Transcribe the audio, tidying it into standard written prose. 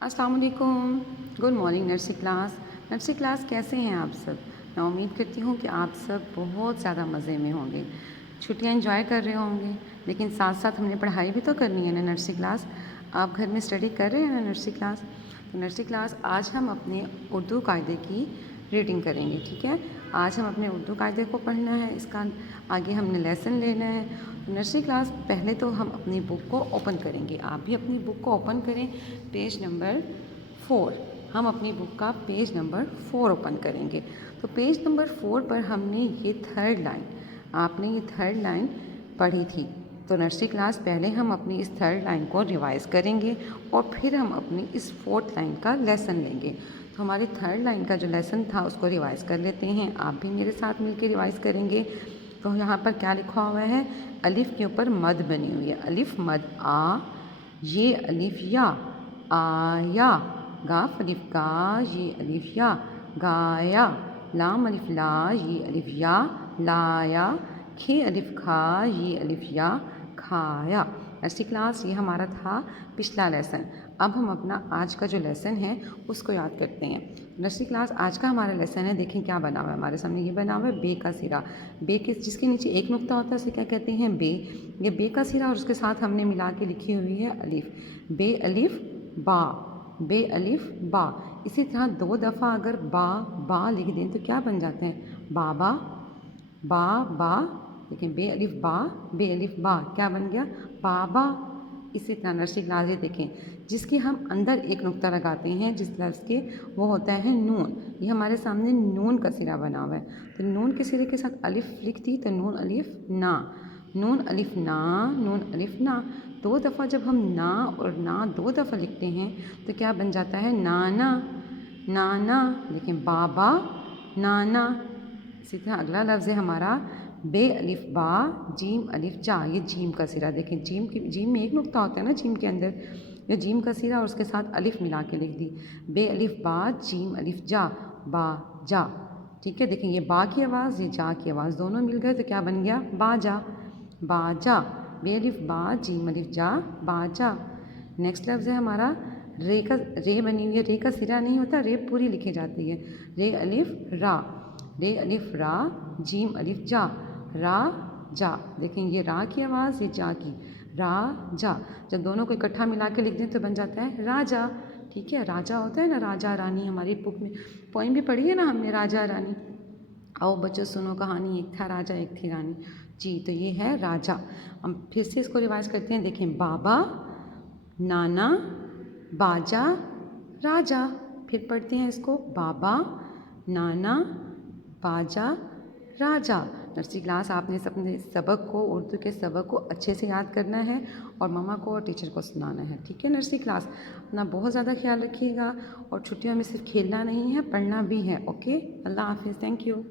अस्सलाम वालेकुम। Good morning nursery class कैसे हैं आप सब। मैं उम्मीद करती हूँ कि आप सब बहुत ज़्यादा मज़े में होंगे, छुट्टियाँ एंजॉय कर रहे होंगे। लेकिन साथ साथ हमने पढ़ाई भी तो करनी है ना नर्सरी क्लास। आप घर में स्टडी कर रहे हैं ना नर्सरी क्लास। तो नर्सरी क्लास आज हम अपने उर्दू कायदे की रीडिंग करेंगे, ठीक है। आज हम अपने उर्दू कायदे को पढ़ना है, इसका आगे हमने लेसन लेना है। तो नर्सरी क्लास पहले तो हम अपनी बुक को ओपन करेंगे। आप भी अपनी बुक को ओपन करें, पेज नंबर 4। हम अपनी बुक का पेज नंबर 4 ओपन करेंगे। तो पेज नंबर 4 पर हमने ये थर्ड लाइन, आपने ये थर्ड लाइन पढ़ी थी। तो नर्सरी क्लास पहले हम अपनी इस थर्ड लाइन को रिवाइज़ करेंगे और फिर हम अपनी इस फोर्थ लाइन का लेसन लेंगे। तो हमारी थर्ड लाइन का जो लेसन था उसको रिवाइज़ कर लेते हैं। आप भी मेरे साथ मिलकर रिवाइज़ करेंगे। तो यहाँ पर क्या लिखा हुआ है, अलिफ के ऊपर मद बनी हुई है। अलिफ मद आ, ये अलिफ या, आया। गाफ अलिफ गा, ये अलिफ या, गाया। लाम अलिफ ला, ये अलिफ या, लाया। खे अलिफ खा, ये अलिफ या, खाया। नर्सरी क्लास ये हमारा था पिछला लेसन। अब हम अपना आज का जो लेसन है उसको याद करते हैं। नर्सरी क्लास आज का हमारा लेसन है, देखें क्या बना हुआ है हमारे सामने। ये बना हुआ है बे का सिरा। बे के जिसके नीचे एक नुक्ता होता है उसे क्या कहते हैं, बे। ये बे का सिरा और उसके साथ हमने मिला के लिखी हुई है अलिफ। बे अलिफ बा, बे अलिफ बा। इसी तरह 2 दफ़ा अगर बा लिख दें तो क्या बन जाते हैं, बाबा, बा। देखें बे अलिफ बा, बे अलिफ बा क्या बन गया, बाबा। इसी तरह नर्सरी क्लास ये देखें, जिसके हम अंदर एक नुक्ता लगाते हैं जिस लफ्ज़ के, वो होता है नून। ये हमारे सामने नून का सिरा बना हुआ है। तो नून के सिरे के साथ अलिफ लिख दी तो नून अलिफ ना, नून अलिफ ना, नून अलिफ ना। 2 दफ़ा जब हम ना और ना 2 दफ़ा लिखते हैं तो क्या बन जाता है, नाना, नाना। देखें बाबा, नाना। इसी तरह अगला लफ्ज़ है हमारा बे अलिफ बा, जीम अलिफ जा। ये जीम का सिरा देखें, जीम में एक नुक्ता होता है ना जीम के अंदर, ये जीम का सिरा और उसके साथ अलिफ मिला के लिख दी। बे अलिफ बा, जीम अलिफ जा, बा जा। ठीक है, देखें ये बा की आवाज़, ये जा की आवाज़ दोनों मिल गए तो क्या बन गया, बाजा, बाजा। बे अलिफ बा, जीम अलिफ जा, बाजा। नेक्स्ट लफ्ज़ है हमारा रे बनी हुई है। रे का सिरा नहीं होता, रे पूरी लिखी जाती है। रे अलिफ रा, रे अलिफ रा, जीम अलिफ जा, रा जा। देखें ये रा की आवाज़, ये जा की, रा जा। जब दोनों को इकट्ठा मिला के लिख दें तो बन जाता है राजा। ठीक है, राजा होता है ना, राजा रानी। हमारी बुक में पोइम भी पढ़ी है ना हमने, राजा रानी। आओ बच्चों सुनो कहानी, एक था राजा एक थी रानी। जी, तो ये है राजा। हम फिर से इसको रिवाइज करते हैं। देखें बाबा, नाना, बाजा, राजा। फिर पढ़ते हैं इसको, बाबा, नाना, बाजा, राजा। नर्सरी क्लास आपने अपने सबक को, उर्दू के सबक को अच्छे से याद करना है और मम्मा को और टीचर को सुनाना है। ठीक है नर्सरी क्लास, अपना बहुत ज़्यादा ख्याल रखिएगा और छुट्टियों में सिर्फ खेलना नहीं है, पढ़ना भी है। ओके, अल्लाह हाफिज़, थैंक यू।